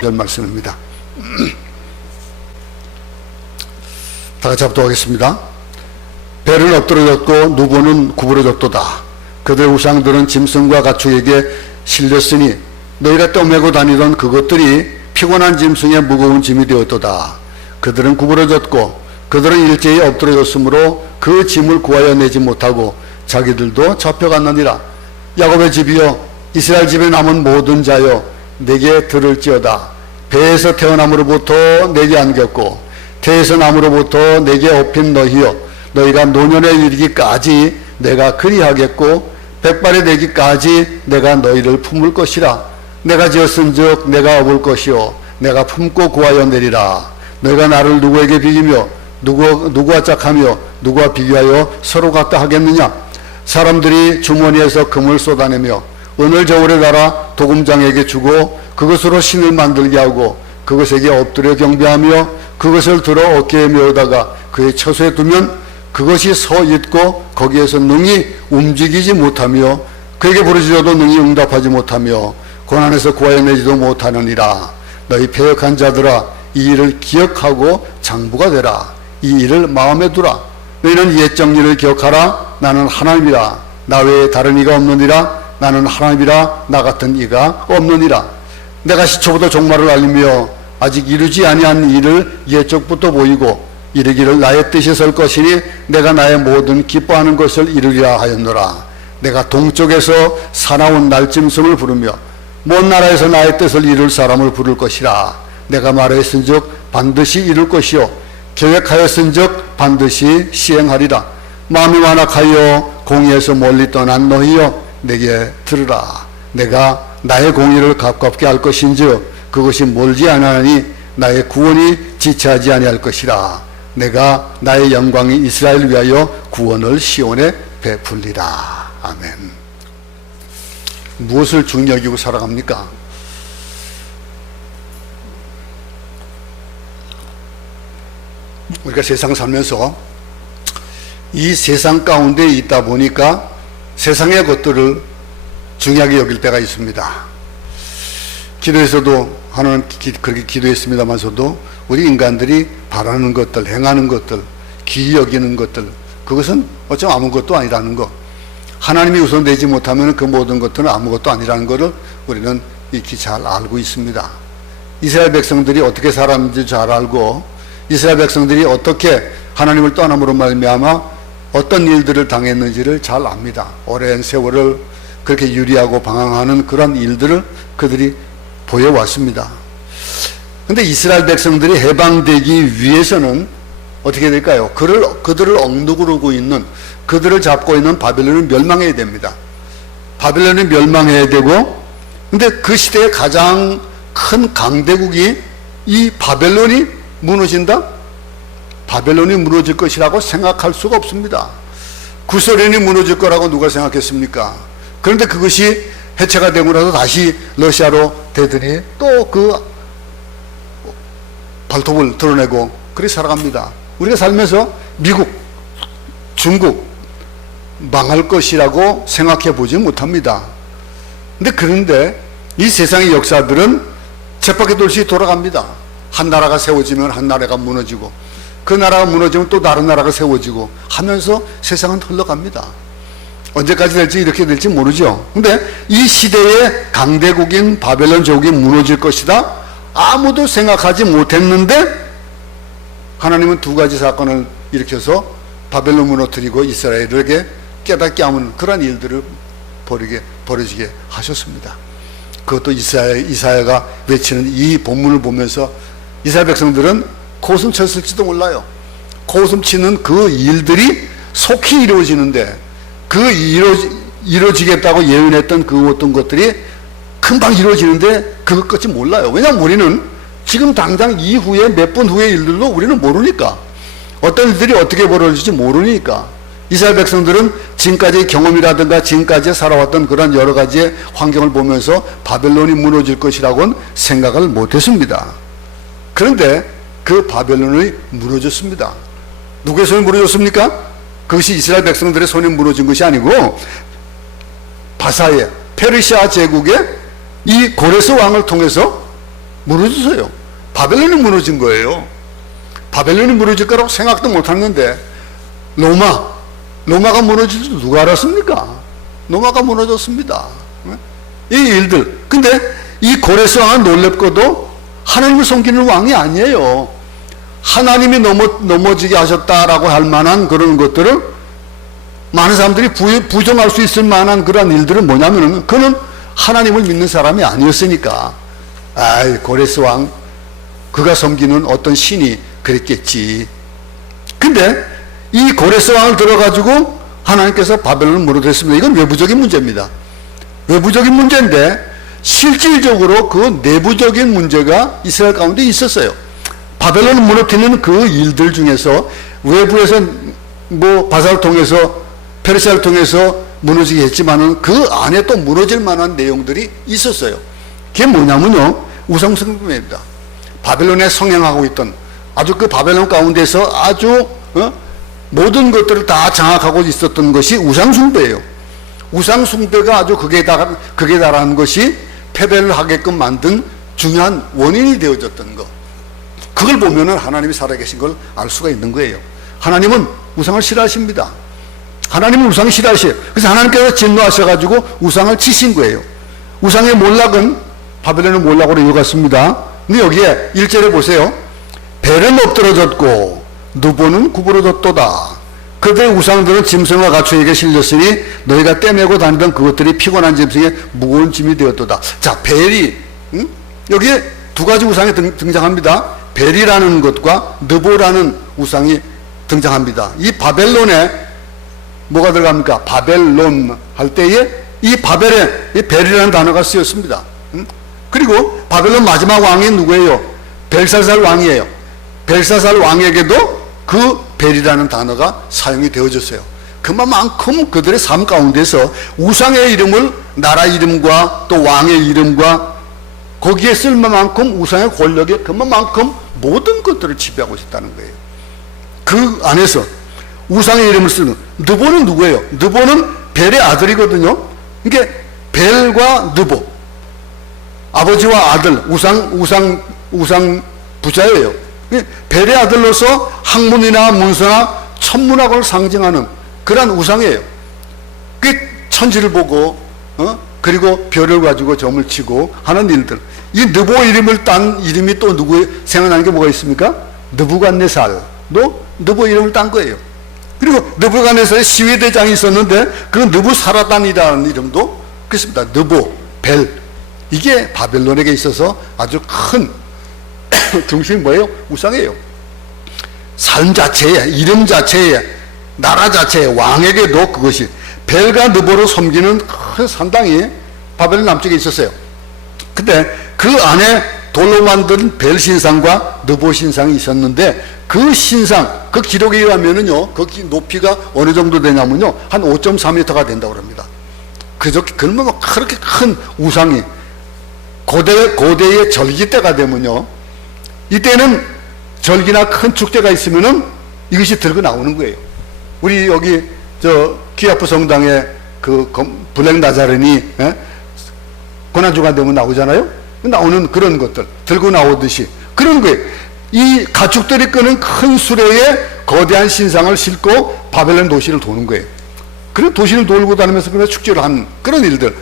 별 말씀입니다. 다 같이 합독하겠습니다. 벨은 엎드러졌고 누보는 구부러졌도다. 그들의 우상들은 짐승과 가축에게 실렸으니 너희가 떠매고 다니던 그것들이 피곤한 짐승의 무거운 짐이 되었도다. 그들은 구부러졌고 그들은 일제히 엎드러졌으므로 그 짐을 구하여 내지 못하고 자기들도 잡혀갔느니라. 야곱의 집이여, 이스라엘 집에 남은 모든 자여, 내게 들을지어다. 배에서 태어남으로부터 내게 안겼고 태에서 남으로부터 내게 업힌 너희여, 너희가 노년에 이르기까지 내가 그리하겠고 백발이 되기까지 내가 너희를 품을 것이라. 내가 지었은즉 내가 업을 것이요 내가 품고 구하여 내리라. 너희가 나를 누구에게 비기며 누구와 짝하며 누구와 비교하여 서로 같다 하겠느냐? 사람들이 주머니에서 금을 쏟아내며 은을 저울에 달아 도금장에게 주고 그것으로 신을 만들게 하고 그것에게 엎드려 경배하며 그것을 들어 어깨에 메어다가 그의 처소에 두면 그것이 서 있고 거기에서 능히 움직이지 못하며 그에게 부르짖어도 능히 응답하지 못하며 고난에서 구하여 내지도 못하느니라. 너희 패역한 자들아, 이 일을 기억하고 장부가 되라. 이 일을 마음에 두라. 너희는 옛 정리를 기억하라. 나는 하나님이라. 나 외에 다른 이가 없느니라. 나는 하나님이라. 나 같은 이가 없느니라. 내가 시초부터 종말을 알리며 아직 이루지 아니한 일을 옛적부터 보이고 이르기를 나의 뜻이 설 것이니 내가 나의 모든 기뻐하는 것을 이루리라 하였노라. 내가 동쪽에서 사나운 날짐승을 부르며 먼 나라에서 나의 뜻을 이룰 사람을 부를 것이라. 내가 말하였은즉 반드시 이룰 것이요 계획하였은즉 반드시 시행하리라. 마음이 완악하여 공의에서 멀리 떠난 너희여, 내게 들으라. 내가 나의 공의를 가깝게 할 것인즉 그것이 멀지 않으니 나의 구원이 지체하지 아니할 것이라. 내가 나의 영광이 이스라엘 위하여 구원을 시온에 베풀리라. 아멘. 무엇을 중히 여기고 살아갑니까? 우리가 세상 살면서 이 세상 가운데 있다 보니까 세상의 것들을 중요하게 여길 때가 있습니다. 기도에서도 하나님 그렇게 기도했습니다만서도 우리 인간들이 바라는 것들, 행하는 것들, 귀히 여기는 것들, 그것은 어쩌면 아무것도 아니라는 것. 하나님이 우선되지 못하면 그 모든 것들은 아무것도 아니라는 것을 우리는 익히 잘 알고 있습니다. 이스라엘 백성들이 어떻게 살았는지 잘 알고 이스라엘 백성들이 어떻게 하나님을 떠남으로 말미암아 어떤 일들을 당했는지를 잘 압니다. 오랜 세월을 그렇게 유리하고 방황하는 그런 일들을 그들이 보여왔습니다. 근데 이스라엘 백성들이 해방되기 위해서는 어떻게 될까요? 그들을 억누르고 있는, 그들을 잡고 있는 바벨론이 멸망해야 됩니다. 바벨론이 멸망해야 되고, 근데 그 시대의 가장 큰 강대국이 이 바벨론이 무너진다? 바벨론이 무너질 것이라고 생각할 수가 없습니다. 구소련이 무너질 거라고 누가 생각했습니까? 그런데 그것이 해체가 되고 나서 다시 러시아로 되더니 또 그 발톱을 드러내고 그렇게 살아갑니다. 우리가 살면서 미국, 중국 망할 것이라고 생각해 보지 못합니다. 그런데 이 세상의 역사들은 쳇바퀴 돌듯이 돌아갑니다. 한 나라가 세워지면 한 나라가 무너지고 그 나라가 무너지면 또 다른 나라가 세워지고 하면서 세상은 흘러갑니다. 언제까지 될지 이렇게 될지 모르죠. 근데 이 시대의 강대국인 바벨론 제국이 무너질 것이다 아무도 생각하지 못했는데 하나님은 두 가지 사건을 일으켜서 바벨론 무너뜨리고 이스라엘에게 깨닫게 하는 그런 일들을 벌어지게 하셨습니다. 그것도 이사야가 외치는 이 본문을 보면서 이스라엘 백성들은 코웃음 쳤을지도 몰라요. 코웃음 치는 그 일들이 속히 이루어지는데 그 이루어지겠다고 예언했던 그 어떤 것들이 금방 이루어지는데 그것까지 몰라요. 왜냐하면 우리는 지금 당장 이후에 몇 분 후의 일들도 우리는 모르니까, 어떤 일들이 어떻게 벌어질지 모르니까. 이스라엘 백성들은 지금까지의 경험이라든가 지금까지 살아왔던 그런 여러 가지의 환경을 보면서 바벨론이 무너질 것이라고는 생각을 못했습니다. 그런데 그 바벨론이 무너졌습니다. 누구의 손에 무너졌습니까? 그것이 이스라엘 백성들의 손에 무너진 것이 아니고 바사의 페르시아 제국의 이 고레스 왕을 통해서 무너졌어요. 바벨론이 무너진 거예요. 바벨론이 무너질 거라고 생각도 못했는데 로마가 무너질 줄 누가 알았습니까? 로마가 무너졌습니다. 이 일들. 근데 이 고레스 왕은 놀랍고도 하나님을 섬기는 왕이 아니에요. 하나님이 넘어지게 하셨다라고 할 만한 그런 것들을 많은 사람들이 부정할 수 있을 만한 그런 일들은 뭐냐면은 그는 하나님을 믿는 사람이 아니었으니까 고레스 왕 그가 섬기는 어떤 신이 그랬겠지. 근데 이 고레스 왕을 들어가지고 하나님께서 바벨론을 무너뜨렸습니다. 이건 외부적인 문제입니다. 외부적인 문제인데 실질적으로 그 내부적인 문제가 이스라엘 가운데 있었어요. 바벨론을 무너뜨리는 그 일들 중에서 외부에서 뭐 바사를 통해서 페르시아를 통해서 무너지게 했지만은 그 안에 또 무너질 만한 내용들이 있었어요. 그게 뭐냐면요, 우상숭배입니다. 바벨론에 성행하고 있던 아주 그 바벨론 가운데서 아주 모든 것들을 다 장악하고 있었던 것이 우상숭배예요. 우상숭배가 아주 극에 달하는 것이 패배를 하게끔 만든 중요한 원인이 되어졌던 것. 그걸 보면은 하나님이 살아계신 걸 알 수가 있는 거예요. 하나님은 우상을 싫어하십니다. 하나님은 우상을 싫어하셔요. 그래서 하나님께서 진노하셔가지고 우상을 치신 거예요. 우상의 몰락은 바벨론의 몰락으로 이어갔습니다. 근데 여기에 1절에 보세요. 벨은 엎드러졌고 누보는 구부러졌도다. 그들의 우상들은 짐승과 가축에게 실렸으니 너희가 떼매고 다니던 그것들이 피곤한 짐승의 무거운 짐이 되었도다. 자, 벨이 여기에 두 가지 우상이 등장합니다. 벨이라는 것과 느보라는 우상이 등장합니다. 이 바벨론에 뭐가 들어갑니까? 바벨론 할 때에 이 바벨에 이 벨이라는 단어가 쓰였습니다. 그리고 바벨론 마지막 왕이 누구예요? 벨사살 왕이에요. 벨사살 왕에게도 그 벨이라는 단어가 사용이 되어졌어요. 그만큼 그들의 삶 가운데서 우상의 이름을 나라 이름과 또 왕의 이름과 거기에 쓸 만큼 우상의 권력에 그만큼 모든 것들을 지배하고 있었다는 거예요. 그 안에서 우상의 이름을 쓰는 느보는 누구예요? 느보는 벨의 아들이거든요. 이게 벨과 느보, 아버지와 아들, 우상 부자예요. 벨의 아들로서 학문이나 문서나 천문학을 상징하는 그런 우상이에요. 그 천지를 보고 그리고 별을 가지고 점을 치고 하는 일들. 이 느보 이름을 딴 이름이 또 누구 생각나는 게 뭐가 있습니까? 느부갓네살도 느보 이름을 딴 거예요. 그리고 느부갓네살의 시위대장이 있었는데 그 느부사라단이라는 이름도 그렇습니다. 느보, 벨. 이게 바벨론에게 있어서 아주 큰 중심이 뭐예요? 우상이에요. 삶 자체에, 이름 자체에, 나라 자체에, 왕에게도 그것이 벨과 느보로 섬기는 상당히 바벨론 남쪽에 있었어요. 근데 그 안에 돌로 만든 벨 신상과 느보 신상이 있었는데 그 신상, 그 기록에 의하면은요, 그 높이가 어느 정도 되냐면요, 한 5.4m가 된다고 합니다. 그러면 그렇게 큰 우상이 고대의 절기 때가 되면요, 이때는 절기나 큰 축제가 있으면은 이것이 들고 나오는 거예요. 우리 여기 기아프 성당에 그 블랙 나자렌이 고난주간 되면 나오잖아요. 나오는 그런 것들 들고 나오듯이 그런 거예요. 이 가축들이 끄는 큰 수레에 거대한 신상을 싣고 바벨론 도시를 도는 거예요. 그런 도시를 돌고 다니면서 그런 축제를 하는 그런 일들.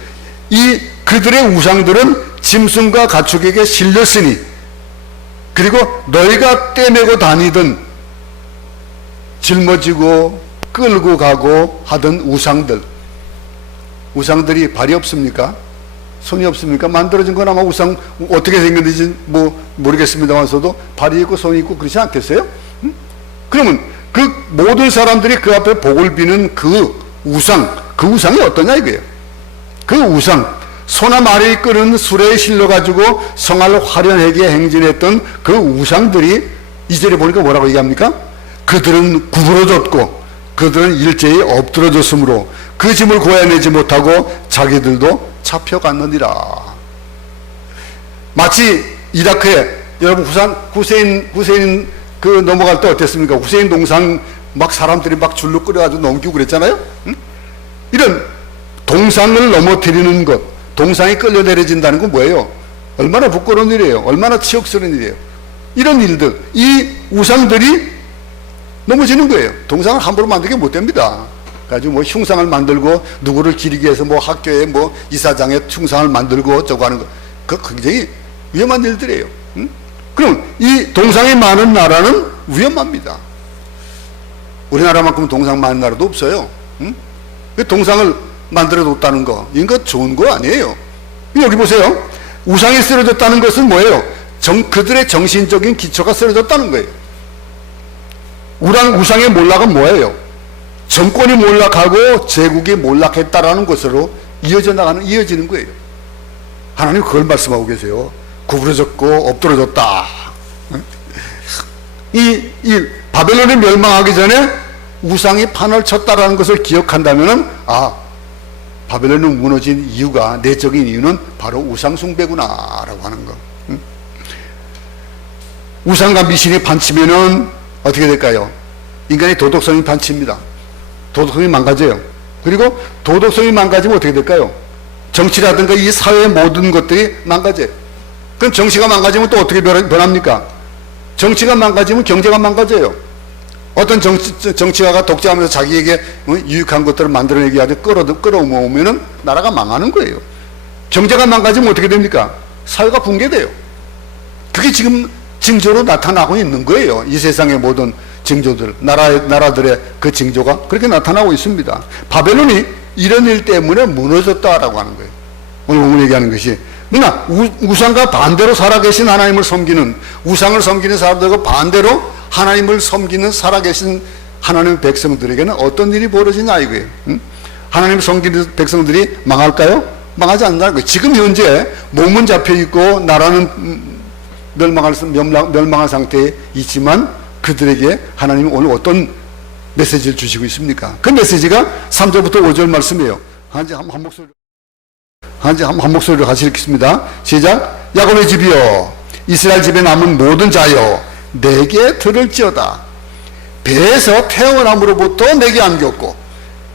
이 그들의 우상들은 짐승과 가축에게 실렸으니, 그리고 너희가 떼매고 다니던 짊어지고 끌고 가고 하던 우상들이 발이 없습니까? 손이 없습니까? 만들어진 건 아마 우상 어떻게 생겼는지 모르겠습니다만서도 발이 있고 손이 있고 그렇지 않겠어요? 그러면 그 모든 사람들이 그 앞에 복을 비는 그 우상이 어떠냐 이거예요. 그 우상, 소나 말이 끄는 수레에 실려가지고 성을 화려하게 행진했던 그 우상들이 2절에 보니까 뭐라고 얘기합니까? 그들은 구부러졌고 그들은 일제히 엎드러졌으므로 그 짐을 고야내지 못하고 자기들도 잡혀갔느니라. 마치 이라크에 여러분 후세인 그 넘어갈 때 어땠습니까? 후세인 동상 막 사람들이 막 줄로 끌어가지고 넘기고 그랬잖아요. 이런 동상을 넘어뜨리는 것, 동상이 끌려 내려진다는 건 뭐예요? 얼마나 부끄러운 일이에요. 얼마나 치욕스러운 일이에요. 이런 일들, 이 우상들이 넘어지는 거예요. 동상을 함부로 만들게 못 됩니다. 가지고 뭐 흉상을 만들고 누구를 기리기 위해서 뭐 학교에 뭐 이사장에 흉상을 만들고 어쩌고 하는 거, 그 굉장히 위험한 일들이에요. 응? 그럼 이 동상이 많은 나라는 위험합니다. 우리나라만큼 동상 많은 나라도 없어요. 응? 동상을 만들어 뒀다는 거, 이거 좋은 거 아니에요. 여기 보세요. 우상이 쓰러졌다는 것은 뭐예요? 그들의 정신적인 기초가 쓰러졌다는 거예요. 우상의 몰락은 뭐예요? 정권이 몰락하고 제국이 몰락했다라는 것으로 이어지는 거예요. 하나님 그걸 말씀하고 계세요. 구부러졌고 엎드러졌다. 이 바벨론이 멸망하기 전에 우상이 판을 쳤다라는 것을 기억한다면은, 바벨론이 무너진 이유가, 내적인 이유는 바로 우상숭배구나라고 하는 거. 우상과 미신이 반치면은 어떻게 될까요? 인간의 도덕성이 반치입니다. 도덕성이 망가져요. 그리고 도덕성이 망가지면 어떻게 될까요? 정치라든가 이 사회의 모든 것들이 망가져요. 그럼 정치가 망가지면 또 어떻게 변합니까? 정치가 망가지면 경제가 망가져요. 어떤 정치가가 독재하면서 자기에게 유익한 것들을 만들어내기 위해 끌어모으면은 나라가 망하는 거예요. 경제가 망가지면 어떻게 됩니까? 사회가 붕괴돼요. 그게 지금 징조로 나타나고 있는 거예요. 이 세상의 모든 징조들, 나라들의 그 징조가 그렇게 나타나고 있습니다. 바벨론이 이런 일 때문에 무너졌다라고 하는 거예요. 오늘 본문 얘기하는 것이, 그러나 우상과 반대로 살아계신 하나님을 섬기는, 우상을 섬기는 사람들과 반대로 하나님을 섬기는 살아계신 하나님의 백성들에게는 어떤 일이 벌어지냐 이거예요. 하나님을 섬기는 백성들이 망할까요? 망하지 않는다는 거예요. 지금 현재 몸은 잡혀있고 나라는 멸망한 상태에 있지만 목회자들에게 하나님은 오늘 어떤 메시지를 주시고 있습니까? 그 메시지가 3절부터 5절 말씀이에요. 한 목소리로 같이 읽겠습니다. 시작. 야곱의 집이여, 이스라엘 집에 남은 모든 자여, 내게 들을지어다. 배에서 태어남으로부터 내게 안겼고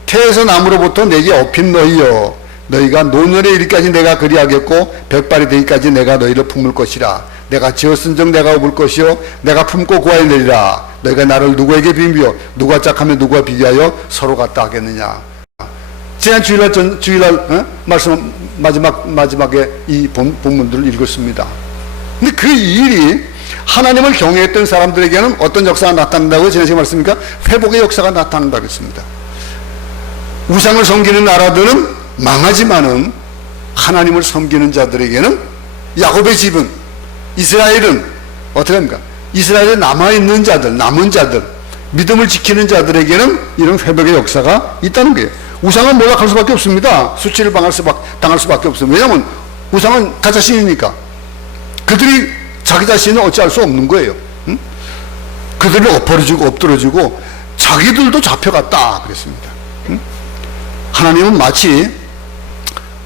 태에서 남으로부터 내게 업힌 너희여, 너희가 노년에 이르기까지 내가 그리하겠고 백발이 되기까지 내가 너희를 품을 것이라. 내가 지었은즉 내가 업을 것이요 내가 품고 구하리라. 너희가 나를 누구에게 비비어 누가 짝하면 누가 비교하여 서로 같다 하겠느냐. 지난 주일날 말씀 마지막에 이 본문들을 읽었습니다. 근데 그 일이 하나님을 경외했던 사람들에게는 어떤 역사가 나타난다고 지난 시간에 말씀입니까? 회복의 역사가 나타난다고 했습니다. 우상을 섬기는 나라들은 망하지만은 하나님을 섬기는 자들에게는, 야곱의 집은, 이스라엘은 어떻게 합니까? 이스라엘에 남아있는 자들, 남은 자들, 믿음을 지키는 자들에게는 이런 회복의 역사가 있다는 거예요. 우상은 몰락할 수밖에 없습니다. 수치를 당할 수밖에 없습니다. 왜냐하면 우상은 가짜신이니까. 그들이 자기 자신을 어찌할 수 없는 거예요. 응? 그들을 엎드려지고 자기들도 잡혀갔다 그랬습니다. 응? 하나님은 마치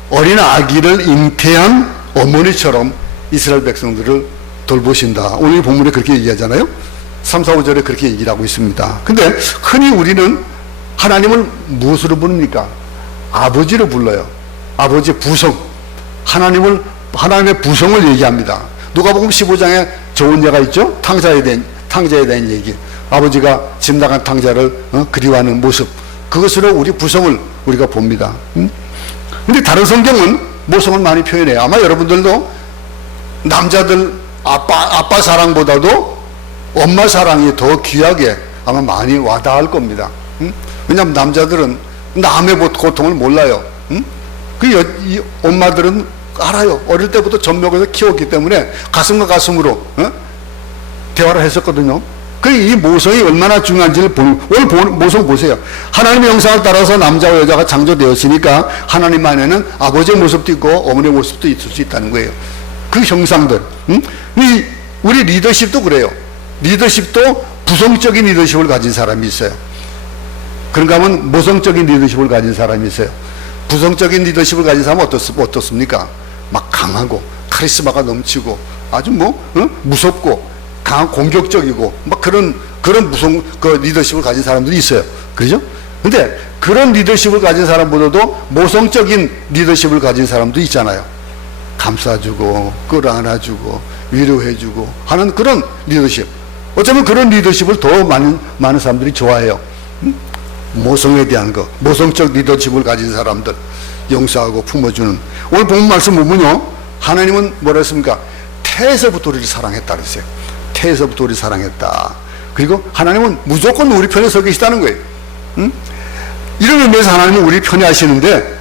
어린 아기를 잉태한 어머니처럼 이스라엘 백성들을 돌보신다. 오늘 본문에 그렇게 얘기하잖아요. 3, 4, 5절에 그렇게 얘기를 하고 있습니다. 근데 흔히 우리는 하나님을 무엇으로 부릅니까? 아버지로 불러요. 아버지의 부성. 하나님의 부성을 얘기합니다. 누가복음 15장에 좋은 예가 있죠? 탕자에 대한 얘기. 아버지가 집 나간 탕자를 그리워하는 모습. 그것으로 우리 부성을 우리가 봅니다. 근데 다른 성경은 모성을 많이 표현해요. 아마 여러분들도 남자들 아빠 사랑보다도 엄마 사랑이 더 귀하게 아마 많이 와닿을 겁니다. 왜냐하면 남자들은 남의 고통을 몰라요. 이 엄마들은 알아요. 어릴 때부터 젖먹여서 키웠기 때문에 가슴과 가슴으로 대화를 했었거든요. 이 모성이 얼마나 중요한지를 오늘 모성 보세요. 하나님의 형상을 따라서 남자와 여자가 창조되었으니까 하나님 안에는 아버지의 모습도 있고 어머니의 모습도 있을 수 있다는 거예요. 그 형상들. 우리 리더십도 그래요. 리더십도 부성적인 리더십을 가진 사람이 있어요. 그런가 하면 모성적인 리더십을 가진 사람이 있어요. 부성적인 리더십을 가진 사람은 어떻습니까? 막 강하고 카리스마가 넘치고 아주 무섭고 강한 공격적이고 막 그런 리더십을 가진 사람들이 있어요. 그렇죠? 근데 그런 리더십을 가진 사람보다도 모성적인 리더십을 가진 사람도 있잖아요. 감싸주고 끌어안아주고 위로해주고 하는 그런 리더십. 어쩌면 그런 리더십을 더 많은 사람들이 좋아해요. 모성에 대한 거, 모성적 리더십을 가진 사람들 용서하고 품어주는. 오늘 본 말씀 보면요, 하나님은 뭐라 했습니까? 태에서부터 우리를 사랑했다 그랬어요. 태에서부터 우리를 사랑했다. 그리고 하나님은 무조건 우리 편에 서 계시다는 거예요. 이런 의미에서 하나님은 우리 편에 하시는데,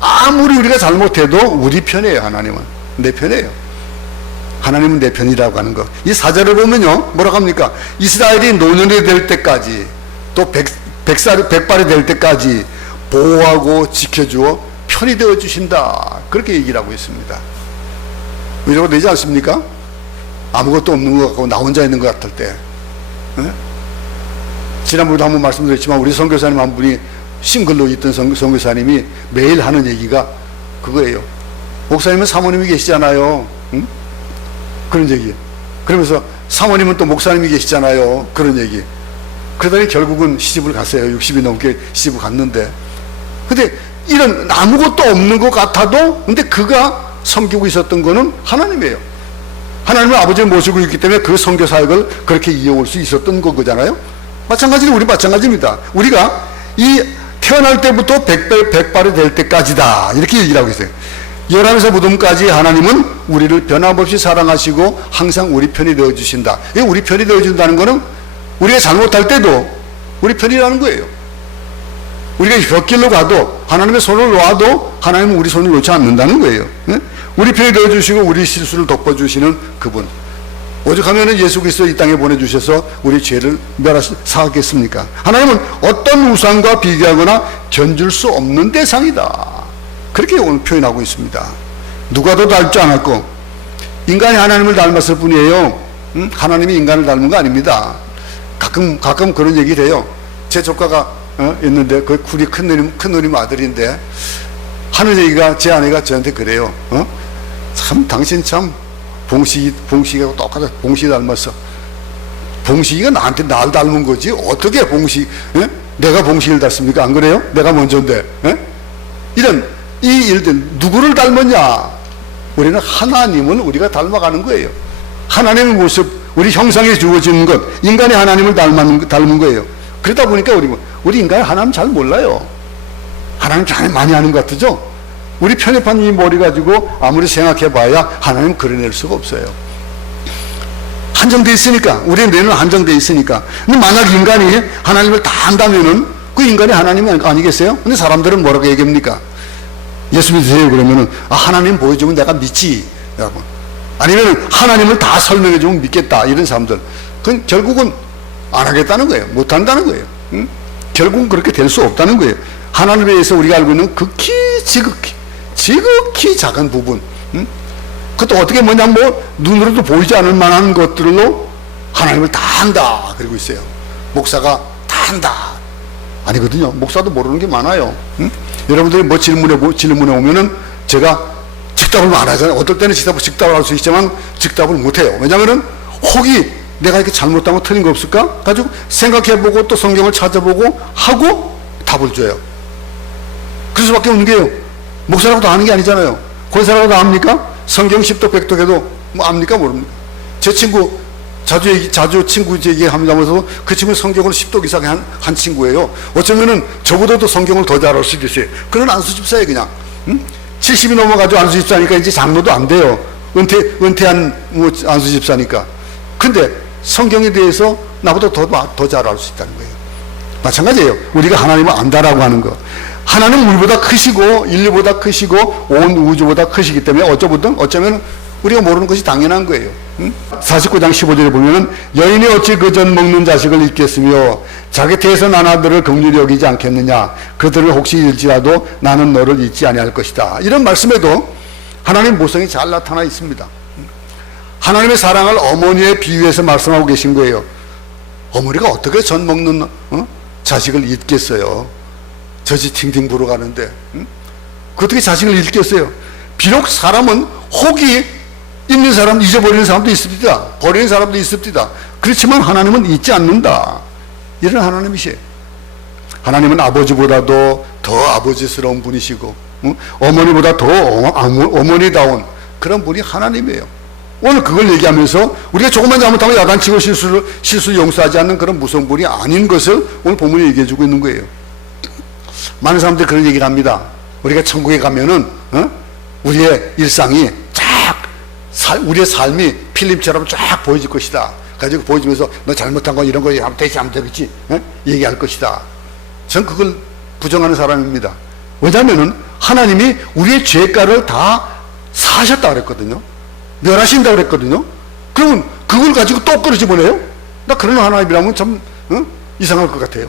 아무리 우리가 잘못해도 우리 편이에요. 하나님은 내 편이에요. 하나님은 내 편이라고 하는 거. 이 사절을 보면요, 뭐라고 합니까? 이스라엘이 노년이 될 때까지, 또 백발이 될 때까지 보호하고 지켜주어 편이 되어 주신다. 그렇게 얘기를 하고 있습니다. 이러고 되지 않습니까? 아무것도 없는 것 같고 나 혼자 있는 것 같을 때. 네? 지난번에도 한번 말씀드렸지만 우리 선교사님 한 분이 싱글로 있던 선교사님이 매일 하는 얘기가 그거예요. 목사님은 사모님이 계시잖아요. 응? 그런 얘기. 그러면서 사모님은 또 목사님이 계시잖아요. 그런 얘기. 그러더니 결국은 시집을 갔어요. 60이 넘게 시집을 갔는데. 근데 이런 아무것도 없는 것 같아도 근데 그가 섬기고 있었던 거는 하나님이에요. 하나님은 아버지를 모시고 있기 때문에 그 선교 사역을 그렇게 이어올 수 있었던 거잖아요. 마찬가지로 우리 마찬가지입니다. 우리가 이 태어날 때부터 백발이 될 때까지다. 이렇게 얘기를 하고 있어요. 열왕에서 무덤까지 하나님은 우리를 변함없이 사랑하시고 항상 우리 편이 되어주신다. 우리 편이 되어준다는 거는 우리가 잘못할 때도 우리 편이라는 거예요. 우리가 벽길로 가도 하나님의 손을 놓아도 하나님은 우리 손을 놓지 않는다는 거예요. 우리 편이 되어주시고 우리 실수를 덮어주시는 그분. 오죽하면 예수 그리스도 이 땅에 보내주셔서 우리 죄를 사하겠습니까? 하나님은 어떤 우상과 비교하거나 견줄 수 없는 대상이다. 그렇게 오늘 표현하고 있습니다. 누가 더 닮지 않았고 인간이 하나님을 닮았을 뿐이에요. 하나님이 인간을 닮은 거 아닙니다. 가끔 그런 얘기를 해요. 제 조카가 있는데 그 우리 큰누님 아들인데 하는 얘기가 제 아내가 저한테 그래요. 참 당신 참 봉식이하고 똑같아. 봉식이 닮았어. 봉식이가 나한테 날 닮은 거지 어떻게 내가 봉식이를 닮습니까? 안 그래요? 내가 먼저인데. 이런 이 일들 누구를 닮았냐? 우리는 하나님을 우리가 닮아가는 거예요. 하나님의 모습, 우리 형상에 주어지는 것, 인간이 하나님을 닮은 거예요. 그러다 보니까 우리 인간이 하나님 잘 몰라요. 하나님 잘 많이 아는 것 같죠? 우리 편협한 이 머리 가지고 아무리 생각해봐야 하나님 그려낼 수가 없어요. 한정되어 있으니까, 우리의 뇌는 한정되어 있으니까. 근데 만약 인간이 하나님을 다 안다면은 그 인간이 하나님이 아니겠어요? 근데 사람들은 뭐라고 얘기합니까? 예수 믿으세요 그러면은 하나님 보여주면 내가 믿지 여러분. 아니면 하나님을 다 설명해주면 믿겠다 이런 사람들, 그건 결국은 안 하겠다는 거예요. 못 한다는 거예요. 결국은 그렇게 될 수 없다는 거예요. 하나님에 대해서 우리가 알고 있는 극히 지극히 작은 부분, 그것도 어떻게 뭐냐, 눈으로도 보이지 않을 만한 것들로 하나님을 다 한다 그러고 있어요. 목사가 다 한다 아니거든요. 목사도 모르는 게 많아요. 여러분들이 뭐 질문에 오면은 제가 즉답을 안 하잖아요. 어떨 때는 즉답을 할 수 있지만 즉답을 못 해요. 왜냐면은 혹이 내가 이렇게 잘못하면 틀린 거 없을까? 가지고 생각해보고 또 성경을 찾아보고 하고 답을 줘요. 그럴 수밖에 없는 게요. 목사라고 다 아는 게 아니잖아요. 권사라고 다 압니까? 성경 10독 100독해도 뭐 압니까? 모릅니까? 제 친구 자주 친구 얘기하면서 그 친구는 성경을 10독 이상 한 친구예요. 어쩌면은 저보다도 성경을 더 잘할 수도 있어요. 그는 안수집사예요, 그냥. 70이 넘어가지고 안수집사니까 이제 장로도 안 돼요. 은퇴한 안수집사니까. 근데 성경에 대해서 나보다 더 잘할 수 있다는 거예요. 마찬가지예요. 우리가 하나님을 안다라고 하는 거. 하나님은 우리보다 크시고 인류보다 크시고 온 우주보다 크시기 때문에 어쩌면 우리가 모르는 것이 당연한 거예요. 49장 15절에 보면은 여인이 어찌 그 전 먹는 자식을 잊겠으며 자기 태에서 난 아들을 긍휼히 여기지 않겠느냐. 그들을 혹시 잃지라도 나는 너를 잊지 아니할 것이다. 이런 말씀에도 하나님 모성이 잘 나타나 있습니다. 하나님의 사랑을 어머니에 비유해서 말씀하고 계신 거예요. 어머니가 어떻게 전 먹는 자식을 잊겠어요. 젖이 팅팅 불어가는데 그 어떻게 자식을 잃겠어요. 비록 사람은 혹이 있는 사람, 잊어버리는 사람도 있습니다. 버리는 사람도 있습니다. 그렇지만 하나님은 잊지 않는다. 이런 하나님이시에요. 하나님은 아버지보다도 더 아버지스러운 분이시고 어머니보다 더 어머니다운 그런 분이 하나님이에요. 오늘 그걸 얘기하면서 우리가 조금만 잘못하면 야단치고 실수를 용서하지 않는 그런 무서운 분이 아닌 것을 오늘 본문이 얘기해주고 있는 거예요. 많은 사람들이 그런 얘기를 합니다. 우리가 천국에 가면은 우리의 일상이 우리의 삶이 필름처럼 쫙 보여질 것이다. 가지고 보여주면서 너 잘못한 거 이런 거 하면 되지 하면 되겠지 얘기할 것이다. 전 그걸 부정하는 사람입니다. 왜냐하면은 하나님이 우리의 죄가를 다 사하셨다 그랬거든요. 멸하신다 그랬거든요. 그러면 그걸 가지고 또 끌어집어내요? 나 그런 하나님이라면 참 이상할 것 같아요.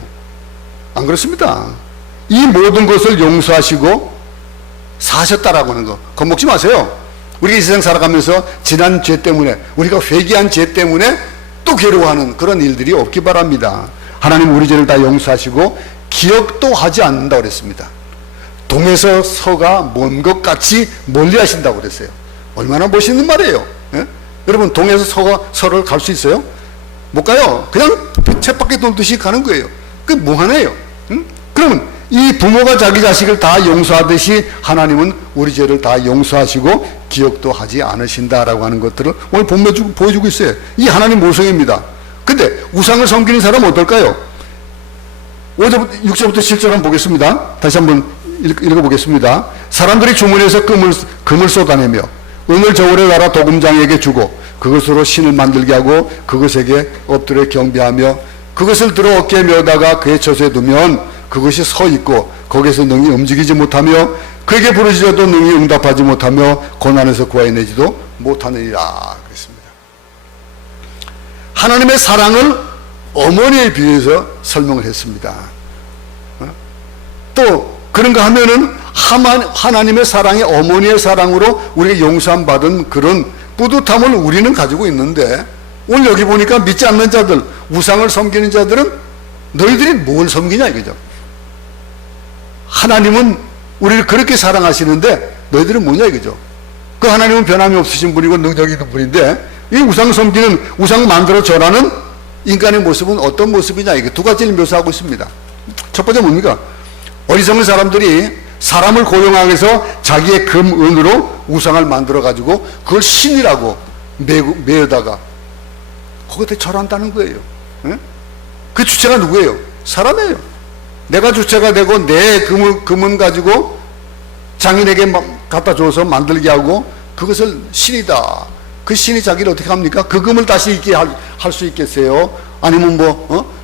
안 그렇습니다. 이 모든 것을 용서하시고 사하셨다라고 하는 거 겁먹지 마세요. 우리가 이 세상 살아가면서 지난 죄 때문에, 우리가 회개한 죄 때문에 또 괴로워하는 그런 일들이 없기 바랍니다. 하나님 우리 죄를 다 용서하시고 기억도 하지 않는다고 그랬습니다. 동에서 서가 먼 것 같이 멀리 하신다고 그랬어요. 얼마나 멋있는 말이에요. 예? 여러분 동에서 서를 갈 수 있어요? 못 가요. 그냥 쳇바퀴 돌듯이 가는 거예요. 그게 무한해요. 그러면 이 부모가 자기 자식을 다 용서하듯이 하나님은 우리 죄를 다 용서하시고 기억도 하지 않으신다라고 하는 것들을 오늘 보여주고 있어요. 이 하나님 모성입니다. 근데 우상을 섬기는 사람은 어떨까요? 6절부터 7절 한번 보겠습니다. 다시 한번 읽어보겠습니다. 사람들이 주머니에서 금을 쏟아내며 은을 저울에 달아 도금장에게 주고 그것으로 신을 만들게 하고 그것에게 엎드려 경배하며 그것을 들어 어깨에 메다가 그의 처소에 두면 그것이 서 있고 거기에서 능히 움직이지 못하며 그에게 부르짖어도 능히 응답하지 못하며 고난에서 구하여내지도 못하느니라 그랬습니다. 하나님의 사랑을 어머니에 비해서 설명을 했습니다. 또 그런가 하면은 하나님의 사랑이 어머니의 사랑으로 우리가 용서함 받은 그런 뿌듯함을 우리는 가지고 있는데 오늘 여기 보니까 믿지 않는 자들, 우상을 섬기는 자들은 너희들이 뭘 섬기냐 이거죠. 하나님은 우리를 그렇게 사랑하시는데 너희들은 뭐냐 이거죠. 그 하나님은 변함이 없으신 분이고 능력이 있는 분인데 이 우상 섬기는, 우상 만들어 절하는 인간의 모습은 어떤 모습이냐 이게 두 가지를 묘사하고 있습니다. 첫 번째 뭡니까? 어리석은 사람들이 사람을 고용하기 위해서 자기의 금, 은으로 우상을 만들어 가지고 그걸 신이라고 매어다가 거기에 절한다는 거예요. 예? 그 주체가 누구예요? 사람이에요. 내가 주체가 되고 내 금은 가지고 장인에게 갖다 줘서 만들게 하고 그것을 신이다. 그 신이 자기를 어떻게 합니까? 그 금을 다시 있게 할 수 있겠어요? 아니면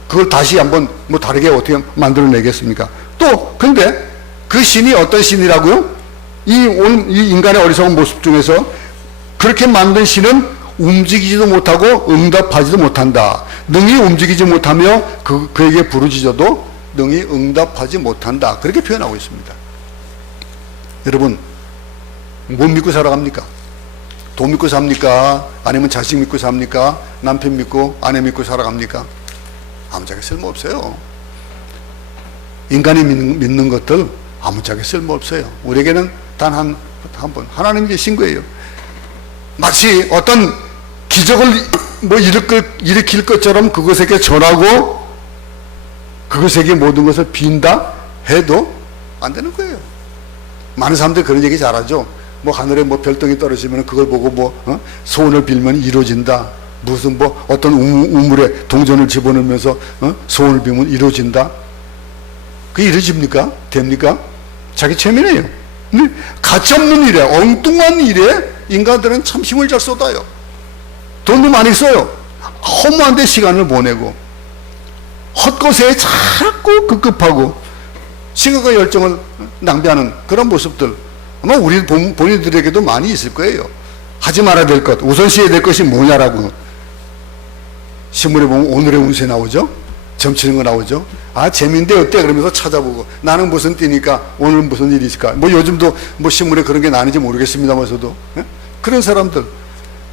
그걸 다시 한번 다르게 어떻게 만들어내겠습니까? 또 근데 그 신이 어떤 신이라고요? 이 인간의 어리석은 모습 중에서 그렇게 만든 신은 움직이지도 못하고 응답하지도 못한다. 능히 움직이지 못하며 그에게 부르짖어도 능히 응답하지 못한다. 그렇게 표현하고 있습니다. 여러분 뭐 믿고 살아갑니까? 돈 믿고 삽니까? 아니면 자식 믿고 삽니까? 남편 믿고 아내 믿고 살아갑니까? 아무짝에 쓸모없어요. 인간이 믿는 것들 아무짝에 쓸모없어요. 우리에게는 단 한 번 하나님이 계신 거예요. 마치 어떤 기적을 일으킬 것처럼 그것에게 절하고 그것에게 모든 것을 빈다 해도 안 되는 거예요. 많은 사람들이 그런 얘기 잘하죠. 하늘에 별똥이 떨어지면 그걸 보고 소원을 빌면 이루어진다. 무슨 어떤 우물에 동전을 집어넣으면서 소원을 빌면 이루어진다. 그게 이루어집니까? 됩니까? 자기 최면이에요. 가치없는 일에, 엉뚱한 일에 인간들은 참 힘을 잘 쏟아요. 돈도 많이 써요. 허무한 데 시간을 보내고 헛것에 자꾸 급급하고 시간과 열정을 낭비하는 그런 모습들 아마 우리 본인들에게도 많이 있을 거예요. 하지 말아야 될 것, 우선시해야 될 것이 뭐냐라고. 신문에 보면 오늘의 운세 나오죠? 점치는 거 나오죠? 아 재미인데 어때? 그러면서 찾아보고 나는 무슨 띠니까 오늘은 무슨 일이 있을까? 요즘도 신문에 그런 게 나는지 모르겠습니다만서도 그런 사람들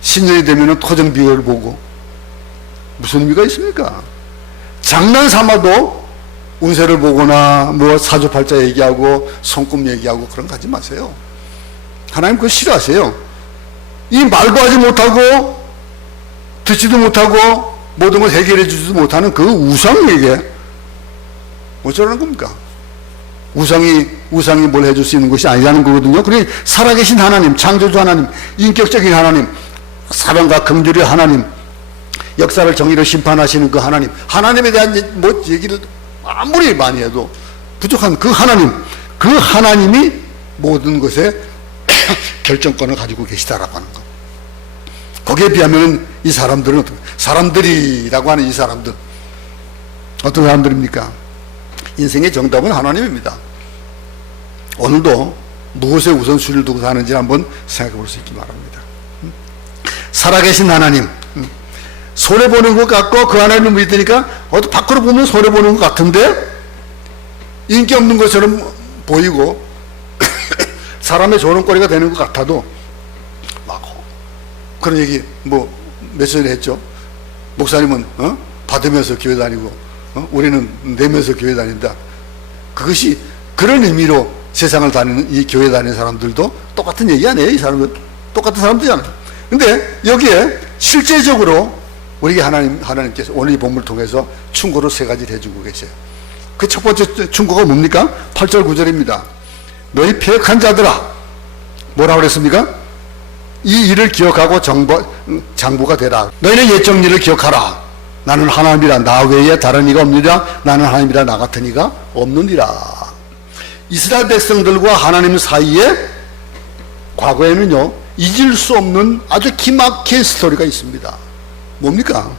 신년이 되면 토정 비결을 보고 무슨 의미가 있습니까? 장난 삼아도 운세를 보거나 사주팔자 얘기하고 손금 얘기하고 그런 거 하지 마세요. 하나님 그거 싫어하세요. 이 말도 하지 못하고 듣지도 못하고 모든 걸 해결해 주지도 못하는 그 우상에게 어쩌라는 겁니까? 우상이 우상이 뭘 해줄 수 있는 것이 아니라는 거거든요. 그러니 살아계신 하나님, 창조주 하나님, 인격적인 하나님, 사랑과 긍휼의 하나님, 역사를 정의로 심판하시는 그 하나님, 하나님에 대한 뭐 얘기를 아무리 많이 해도 부족한 그 하나님, 그 하나님이 모든 것에 결정권을 가지고 계시다라고 하는 것. 거기에 비하면 이 사람들은 사람들이라고 하는 이 사람들 어떤 사람들입니까? 인생의 정답은 하나님입니다. 오늘도 무엇에 우선순위를 두고 사는지 한번 생각해 볼 수 있기 바랍니다. 살아계신 하나님, 손해보는 것 같고 그 하나님을 믿으니까 어디 밖으로 보면 손해보는 것 같은데 인기 없는 것처럼 보이고 사람의 조롱거리가 되는 것 같아도 막 그런 얘기 뭐 며칠 전에 했죠. 목사님은 받으면서 교회 다니고 우리는 내면서 교회 다닌다. 그것이 그런 의미로 세상을 다니는 이 교회 다니는 사람들도 똑같은 얘기 아니에요. 이 사람들 똑같은 사람들이잖아요. 근데 여기에 실제적으로 우리에게 하나님께서 오늘 이 본문을 통해서 충고를 세 가지를 해주고 계세요. 그 첫 번째 충고가 뭡니까? 8절 9절입니다. 너희 패역한 자들아, 뭐라고 그랬습니까? 이 일을 기억하고 장부가 되라. 너희는 옛 정리를 기억하라. 나는 하나님이라 나 외에 다른 이가 없느니라. 나는 하나님이라 나 같은 이가 없느니라. 이스라엘 백성들과 하나님 사이에 과거에는요 잊을 수 없는 아주 기막힌 스토리가 있습니다. 뭡니까?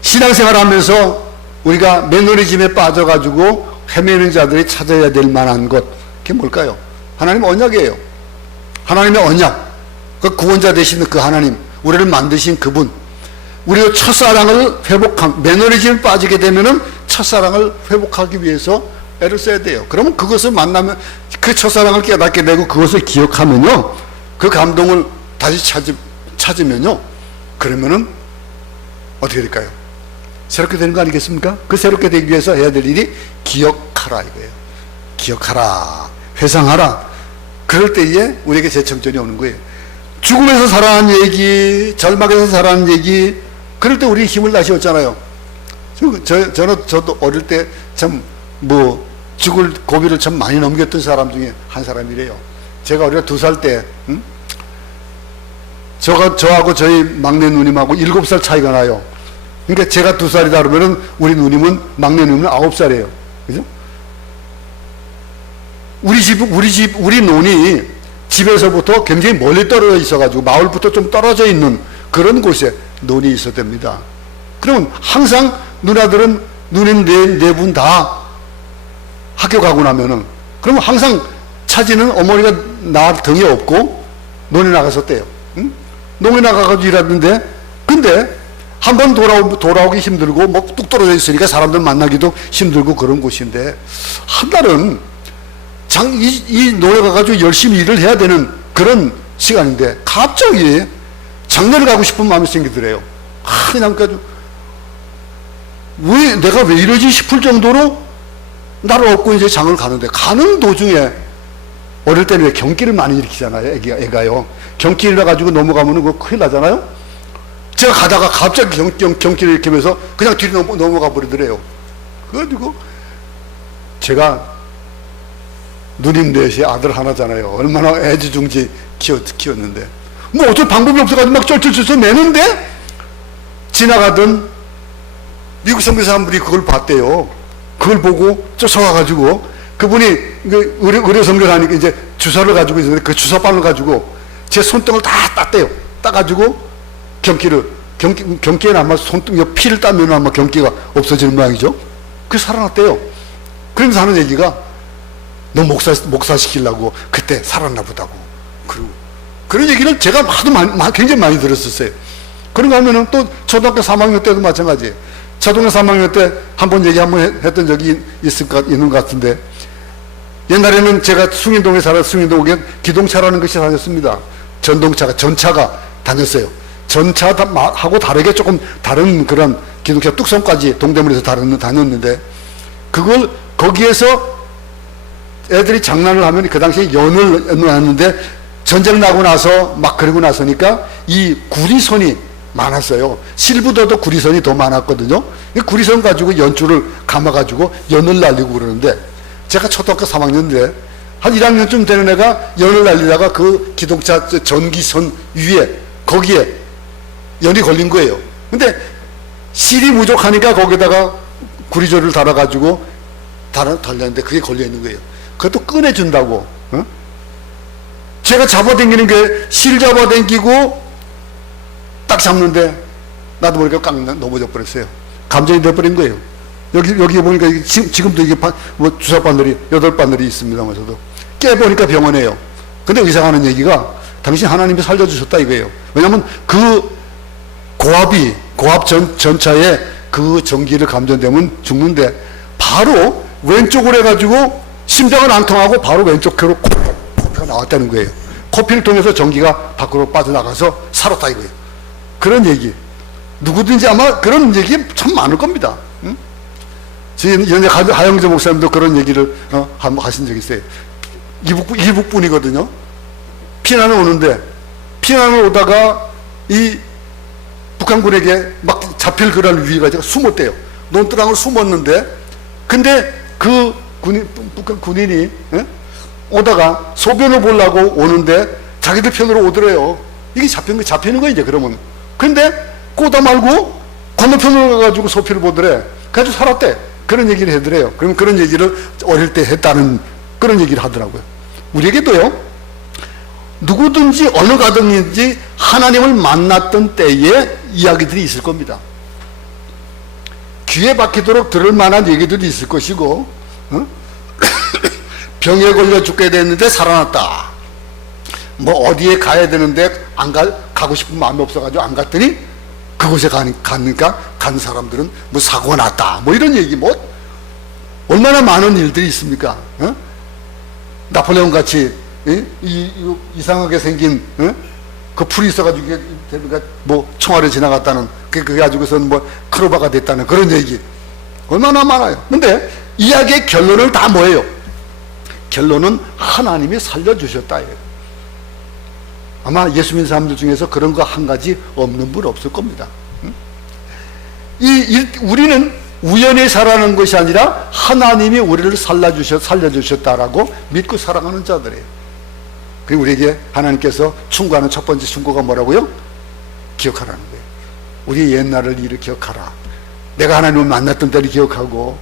신앙생활 하면서 우리가 매너리즘에 빠져가지고 헤매는 자들이 찾아야 될 만한 것, 그게 뭘까요? 하나님의 언약이에요. 하나님의 언약, 그 구원자 되시는 그 하나님, 우리를 만드신 그분, 우리의 첫사랑을 매너리즘에 빠지게 되면은 첫사랑을 회복하기 위해서 애를 써야 돼요. 그러면 그것을 만나면 그 첫사랑을 깨닫게 되고 그것을 기억하면요, 그 감동을 다시 찾으면요, 그러면은 어떻게 될까요? 새롭게 되는 거 아니겠습니까? 그 새롭게 되기 위해서 해야 될 일이 기억하라 이거예요. 기억하라, 회상하라. 그럴 때에 우리에게 재청전이 오는 거예요. 죽음에서 살아난 얘기, 절망에서 살아난 얘기, 그럴 때 우리 힘을 다시 얻잖아요. 저도 어릴 때 참 죽을 고비를 참 많이 넘겼던 사람 중에 한 사람이래요. 제가 어릴 때 2살 때, 저하고 저희 막내 누님하고 7살 차이가 나요. 그러니까 제가 2살이다 그러면은 우리 누님은, 막내 누님은 9살이에요. 그죠? 우리 논이 집에서부터 굉장히 멀리 떨어져 있어가지고 마을부터 좀 떨어져 있는 그런 곳에 논이 있어야 됩니다. 그러면 항상 누나들은 누님 네 분 다 학교 가고 나면은 그러면 항상 차지는 어머니가 나 등에 업고 논에 나갔었대요. 응? 논에 나가가지고 일하는데 근데 한 번 돌아오기 힘들고 뭐 뚝 떨어져 있으니까 사람들 만나기도 힘들고 그런 곳인데 한 달은 이 논에 가가지고 열심히 일을 해야 되는 그런 시간인데 갑자기 장례를 가고 싶은 마음이 생기더래요. 그냥 내가 왜 이러지 싶을 정도로 나를 업고 이제 장을 가는데 가는 도중에 어릴 때는 왜 경기를 많이 일으키잖아요. 애가요. 경기를 해가지고 넘어가면은 그거 큰일 나잖아요. 제가 가다가 갑자기 경기를 일으키면서 그냥 뒤로 넘어가 버리더래요. 그래가지고 제가 누님 넷이 아들 하나잖아요. 얼마나 애지중지 키웠는데 뭐 어쩔 방법이 없어가지고 막 쩔쩔쩔 내는데 지나가던 미국 선교사 한 분이 그걸 봤대요. 그걸 보고 쫓아와가지고 그분이 의료 선교를 하니까 이제 주사를 가지고 있었는데 그 주사바늘 가지고 제 손등을 다 땄대요. 따가지고 경기에는 아마 손등 피를 따면 아마 경기가 없어지는 모양이죠. 그래서 살아났대요. 그러면서 하는 얘기가 너 목사 시키려고 그때 살았나 보다고. 그리고 그런 얘기를 제가 하도 굉장히 많이 들었었어요. 그런가 하면은 또 초등학교 3학년 때도 마찬가지예요. 초등학교 3학년 때 한 번 얘기 한번 했던 적이 있는 것 같은데 옛날에는 제가 숭인동에 숭인동에 기동차라는 것이 다녔습니다. 전차가 다녔어요. 전차하고 다르게 조금 다른 그런 기동차 뚝섬까지 동대문에서 다녔는데 그걸 거기에서 애들이 장난을 하면 그 당시에 연을 놨는데 전쟁 나고 나서 막 그러고 나서니까 이 구리선이 많았어요. 실부더도 구리선이 더 많았거든요. 이 구리선 가지고 연줄을 감아가지고 연을 날리고 그러는데 제가 초등학교 3학년인데 한 1학년쯤 되는 애가 연을 날리다가 그 기동차 전기선 위에 거기에 연이 걸린 거예요. 근데 실이 부족하니까 거기다가 구리조를 달아가지고 달렸는데 그게 걸려있는 거예요. 그것도 꺼내준다고. 어? 제가 잡아당기는 게 실 잡아당기고 딱 잡는데 나도 모르게 깡 넘어져 버렸어요. 감전이 돼버린 거예요. 여기 보니까 지금도 이게 뭐 주사 바늘이 8바늘이 있습니다만서도 깨보니까 병원에요. 근데 의사가 하는 얘기가 당신 하나님이 살려주셨다 이거예요. 왜냐면 그 고압 전차에 그 전기를 감전되면 죽는데 바로 왼쪽으로 해가지고 심장은 안 통하고 바로 왼쪽으로 코피가 나왔다는 거예요. 코피를 통해서 전기가 밖으로 빠져나가서 살았다 이거예요. 그런 얘기. 누구든지 아마 그런 얘기 참 많을 겁니다. 응? 연예 하영재 목사님도 그런 얘기를 한번 하신 적이 있어요. 이북 분이거든요. 피난을 오는데 피난을 오다가 이 북한군에게 막 잡힐 그런 위기가 제가 숨었대요. 논두렁을 숨었는데 근데 그 북한 군인이 오다가 소변을 보려고 오는데 자기들 편으로 오더래요. 이게 잡히는 거예요 이제 그러면. 근데 꼬다 말고 건너편으로 가가지고 소피를 보더래. 그래가지고 살았대. 그런 얘기를 해더래요. 그럼 그런 얘기를 어릴 때 했다는 그런 얘기를 하더라고요. 우리에게도요, 누구든지 어느 가정인지 하나님을 만났던 때에 이야기들이 있을 겁니다. 귀에 박히도록 들을 만한 얘기들이 있을 것이고, 병에 걸려 죽게 됐는데 살아났다. 뭐 어디에 가야 되는데 가고 싶은 마음이 없어가지고 안 갔더니 그곳에 가니까 간 사람들은 뭐 사고가 났다. 뭐 이런 얘기, 뭐 얼마나 많은 일들이 있습니까? 나폴레옹 같이 이상하게 생긴 그 풀이 있어가지고 뭐 총알이 지나갔다는 그게 가지고서는 뭐 크로바가 됐다는 그런 얘기 얼마나 많아요. 근데 이야기의 결론은 다 뭐예요? 결론은 하나님이 살려주셨다예요. 아마 예수 믿는 사람들 중에서 그런 거 한 가지 없는 분 없을 겁니다. 우리는 우연히 살아가는 것이 아니라 하나님이 우리를 살려주셨다라고 믿고 살아가는 자들이에요. 그리고 우리에게 하나님께서 충고하는 첫 번째 충고가 뭐라고요? 기억하라는 거예요. 우리 옛날을 일을 기억하라. 내가 하나님을 만났던 때를 기억하고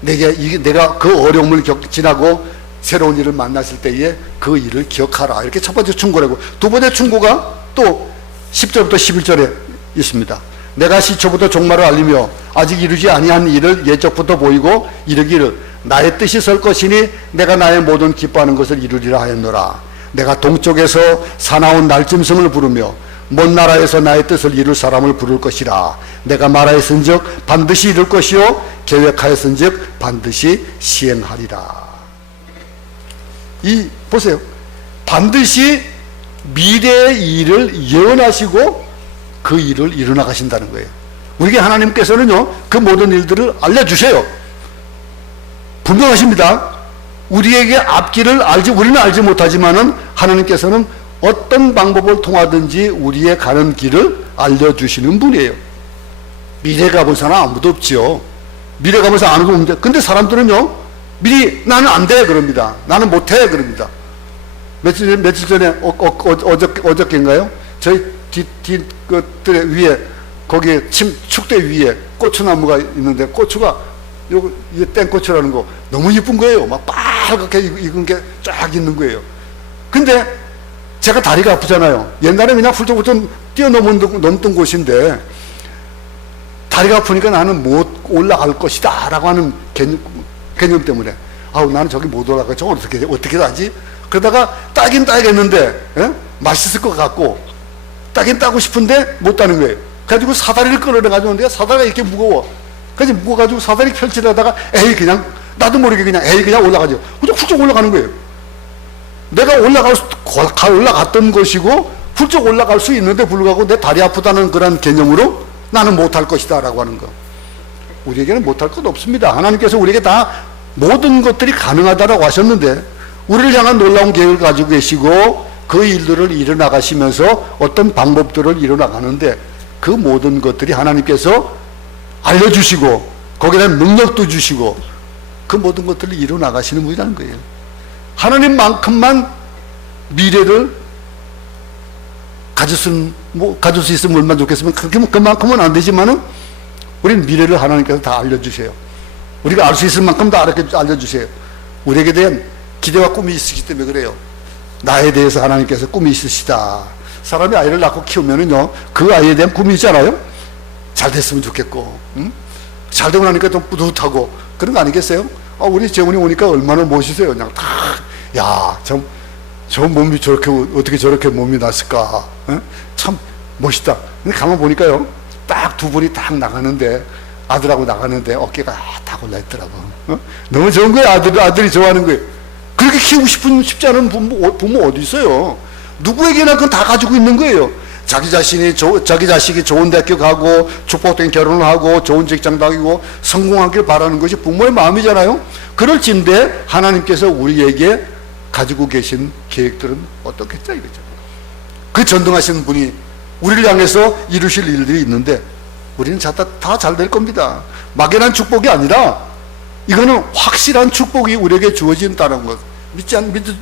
내가 그 어려움을 지나고 새로운 일을 만났을 때에 그 일을 기억하라. 이렇게 첫 번째 충고라고. 두 번째 충고가 또 10절부터 11절에 있습니다. 내가 시초부터 종말을 알리며 아직 이루지 아니한 일을 예적부터 보이고 이르기를 나의 뜻이 설 것이니 내가 나의 모든 기뻐하는 것을 이루리라 하였노라. 내가 동쪽에서 사나운 날짐승을 부르며 먼 나라에서 나의 뜻을 이룰 사람을 부를 것이라. 내가 말하였은즉 반드시 이룰 것이요 계획하였은즉 반드시 시행하리라. 보세요. 반드시 미래의 일을 예언하시고 그 일을 이루어 가신다는 거예요. 우리에게 하나님께서는요, 그 모든 일들을 알려주세요. 분명하십니다. 우리에게 앞길을 우리는 알지 못하지만은 하나님께서는 어떤 방법을 통하든지 우리의 가는 길을 알려주시는 분이에요. 미래 가본 사람 아무도 없지요. 미래 가본 사람 아무도 없는데, 근데 사람들은요, 미리 나는 안 돼 그럽니다. 나는 못해 그럽니다. 며칠 전에 어저께인가요? 저희 뒷것들 위에 거기에 축대 위에 고추나무가 있는데 고추가 이게 땡고추라는 거 너무 이쁜 거예요. 막 빨갛게 익은 게 쫙 있는 거예요. 근데 제가 다리가 아프잖아요. 옛날에 그냥 훌쩍훌쩍 뛰어넘던 곳인데 다리가 아프니까 나는 못 올라갈 것이다 라고 하는 개념 때문에 나는 저기 못 올라가. 저걸 어떻게 하지? 그러다가 따긴 따야겠는데 맛있을 것 같고 따긴 따고 싶은데 못 따는 거예요. 그래가지고 사다리를 끌어내가지고 내가 사다리가 이렇게 무거워. 그래서 무거워가지고 사다리 펼치려다가 그냥 나도 모르게 그냥 올라가죠. 그냥 훌쩍 올라가는 거예요. 내가 올라갔던 것이고 훌쩍 올라갈 수 있는데 불구하고 내 다리 아프다는 그런 개념으로 나는 못할 것이다 라고 하는 거. 우리에게는 못할 것 없습니다. 하나님께서 우리에게 다 모든 것들이 가능하다라고 하셨는데 우리를 향한 놀라운 계획을 가지고 계시고 그 일들을 이뤄나가시면서 어떤 방법들을 이뤄나가는데 그 모든 것들이 하나님께서 알려주시고 거기에 대한 능력도 주시고 그 모든 것들을 이뤄나가시는 분이라는 거예요. 하나님만큼만 미래를 가질 수 있으면 얼마나 좋겠으면 그만큼은 안 되지만은 우리는 미래를 하나님께서 다 알려주세요. 우리가 알 수 있을 만큼 다 알려주세요. 우리에게 대한 기대와 꿈이 있으시기 때문에 그래요. 나에 대해서 하나님께서 꿈이 있으시다. 사람이 아이를 낳고 키우면은요, 그 아이에 대한 꿈이 있잖아요. 잘 됐으면 좋겠고, 잘 되고 나니까 좀 뿌듯하고 그런 거 아니겠어요? 우리 재훈이 오니까 얼마나 멋있어요. 그냥 다, 야, 저 몸이 저렇게, 어떻게 저렇게 몸이 났을까? 참 멋있다. 근데 가만 보니까요, 딱 두 분이 딱 나가는데, 아들하고 나가는데 어깨가 딱 올라있더라고. 너무 좋은 거예요. 아들이 좋아하는 거예요. 그렇게 키우고 싶지 않은 부모 어디 있어요? 누구에게나 그건 다 가지고 있는 거예요. 자기 자식이 좋은 대학교 가고, 축복된 결혼을 하고, 좋은 직장 다니고, 성공하길 바라는 것이 부모의 마음이잖아요? 그럴진데, 하나님께서 우리에게 가지고 계신 계획들은 어떻겠죠? 이거죠. 그 전능하신 분이 우리를 향해서 이루실 일들이 있는데, 우리는 다 잘 될 겁니다. 막연한 축복이 아니라, 이거는 확실한 축복이 우리에게 주어진다는 것.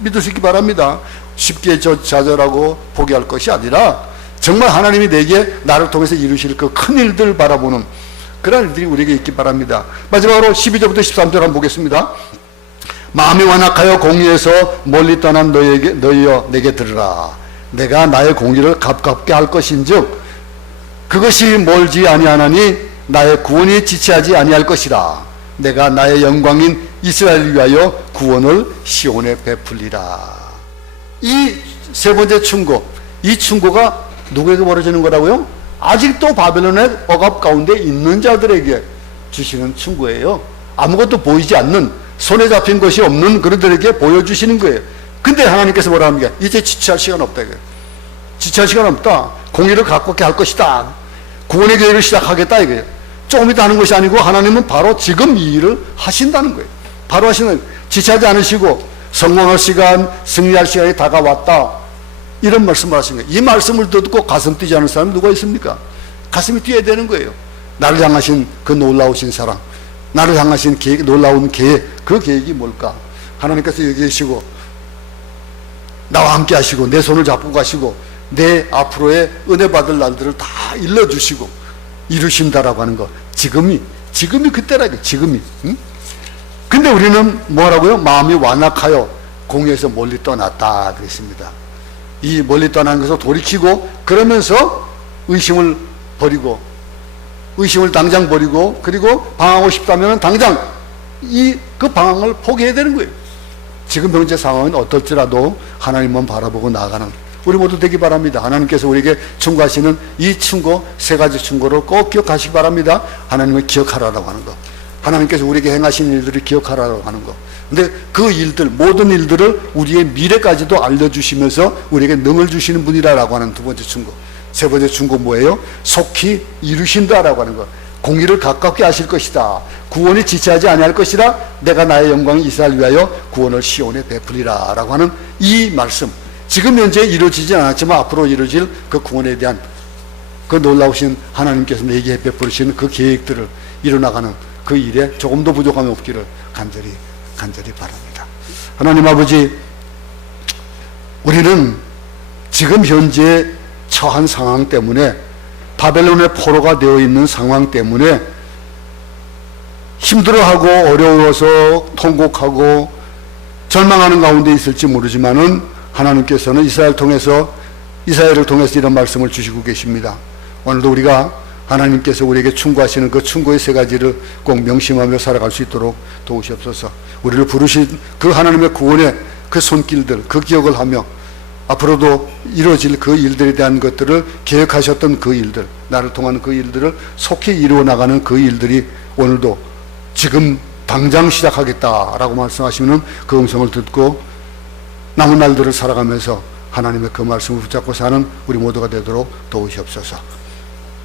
믿으시기 바랍니다. 쉽게 좌절하고 포기할 것이 아니라, 정말 하나님이 내게 나를 통해서 이루실 그 큰 일들 바라보는 그런 일들이 우리에게 있기 바랍니다. 마지막으로 12절부터 13절 한번 보겠습니다. 마음이 완악하여 공의에서 멀리 떠난 너희여 내게 들으라. 내가 나의 공의를 값깝게 할 것인즉 그것이 멀지 아니하나니 나의 구원이 지체하지 아니할 것이라. 내가 나의 영광인 이스라엘을 위하여 구원을 시온에 베풀리라. 이 세 번째 충고, 이 충고가 누구에게 벌어지는 거라고요? 아직도 바벨론의 억압 가운데 있는 자들에게 주시는 충고예요. 아무것도 보이지 않는, 손에 잡힌 것이 없는 그들에게 보여주시는 거예요. 근데 하나님께서 뭐라 합니까? 이제 지체할 시간 없다 이거예요. 지체할 시간 없다. 공의를 가깝게 할 것이다. 구원의 계획을 시작하겠다 이거예요. 조금 이따 하는 것이 아니고 하나님은 바로 지금 이 일을 하신다는 거예요. 바로 하시는 거예요. 지체하지 않으시고 성공할 시간, 승리할 시간이 다가왔다. 이런 말씀을 하신 거예요. 이 말씀을 듣고 가슴 뛰지 않은 사람이 누가 있습니까? 가슴이 뛰어야 되는 거예요. 나를 향하신 그 놀라우신 사랑, 나를 향하신 계획, 놀라운 계획, 그 계획이 뭘까? 하나님께서 여기 계시고 나와 함께 하시고 내 손을 잡고 가시고 내 앞으로의 은혜 받을 날들을 다 일러주시고 이루신다라고 하는 거. 지금이 그때라 이거. 지금이. 응? 근데 우리는 뭐라고요? 마음이 완악하여 공의에서 멀리 떠났다 그랬습니다. 이 멀리 떠난 것을 돌이키고 그러면서 의심을 버리고, 의심을 당장 버리고, 그리고 방황하고 싶다면 당장 그 방황을 포기해야 되는 거예요. 지금 현재 상황은 어떨지라도 하나님만 바라보고 나아가는 우리 모두 되기 바랍니다. 하나님께서 우리에게 충고하시는 이 충고, 세 가지 충고를 꼭 기억하시기 바랍니다. 하나님을 기억하라고 하는 것, 하나님께서 우리에게 행하신 일들을 기억하라고 하는 것. 근데 그 일들, 모든 일들을 우리의 미래까지도 알려주시면서 우리에게 능을 주시는 분이라고 하는 두 번째 충고. 세 번째 충고 뭐예요? 속히 이루신다라고 하는 것. 공의를 가깝게 하실 것이다. 구원이 지체하지 아니할 것이라. 내가 나의 영광이 이스라엘 위하여 구원을 시온에 베풀리라 라고 하는 이 말씀. 지금 현재 이루어지지 않았지만 앞으로 이루어질 그 구원에 대한 그 놀라우신 하나님께서 내게 베푸시는 그 계획들을 이뤄나가는 그 일에 조금도 부족함이 없기를 간절히 바랍니다. 하나님 아버지, 우리는 지금 현재 처한 상황 때문에, 바벨론의 포로가 되어 있는 상황 때문에 힘들어하고 어려워서 통곡하고 절망하는 가운데 있을지 모르지만은 하나님께서는 이스라엘을 통해서 이런 말씀을 주시고 계십니다. 오늘도 우리가 하나님께서 우리에게 충고하시는 그 충고의 세 가지를 꼭 명심하며 살아갈 수 있도록 도우시옵소서. 우리를 부르신 그 하나님의 구원의 그 손길들, 그 기억을 하며 앞으로도 이루어질 그 일들에 대한 것들을 계획하셨던 그 일들, 나를 통한 그 일들을 속히 이루어 나가는 그 일들이 오늘도 지금 당장 시작하겠다라고 말씀하시는 그 음성을 듣고 남은 날들을 살아가면서 하나님의 그 말씀을 붙잡고 사는 우리 모두가 되도록 도우시옵소서.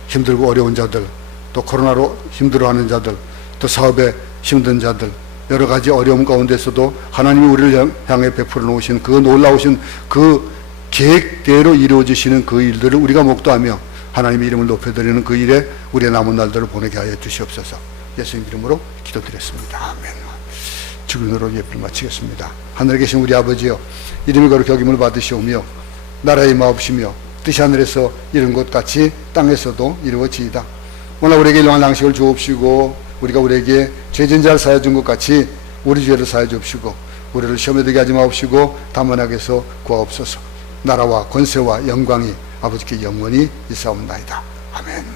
힘들고 어려운 자들, 또 코로나로 힘들어하는 자들, 또 사업에 힘든 자들, 여러 가지 어려움 가운데서도 하나님이 우리를 향해 베풀어 놓으신 그 놀라우신 그 계획대로 이루어지시는 그 일들을 우리가 목도하며 하나님의 이름을 높여드리는 그 일에 우리의 남은 날들을 보내게 하여 주시옵소서. 예수님 이름으로 기도드렸습니다. 아멘. 주근으로 예배를 마치겠습니다. 하늘에 계신 우리 아버지여, 이름이 거룩히 여김을 받으시오며 나라의 마옵시며 뜻이 하늘에서 이룬 것 같이 땅에서도 이루어지이다. 오늘 우리에게 일용할 양식을 주옵시고 우리가 우리에게 죄진 자를 사하여 준 것 같이 우리 죄를 사하여 주옵시고 우리를 시험에 들게 하지 마옵시고 다만 악에서 구하옵소서. 나라와 권세와 영광이 아버지께 영원히 있사옵나이다. 아멘.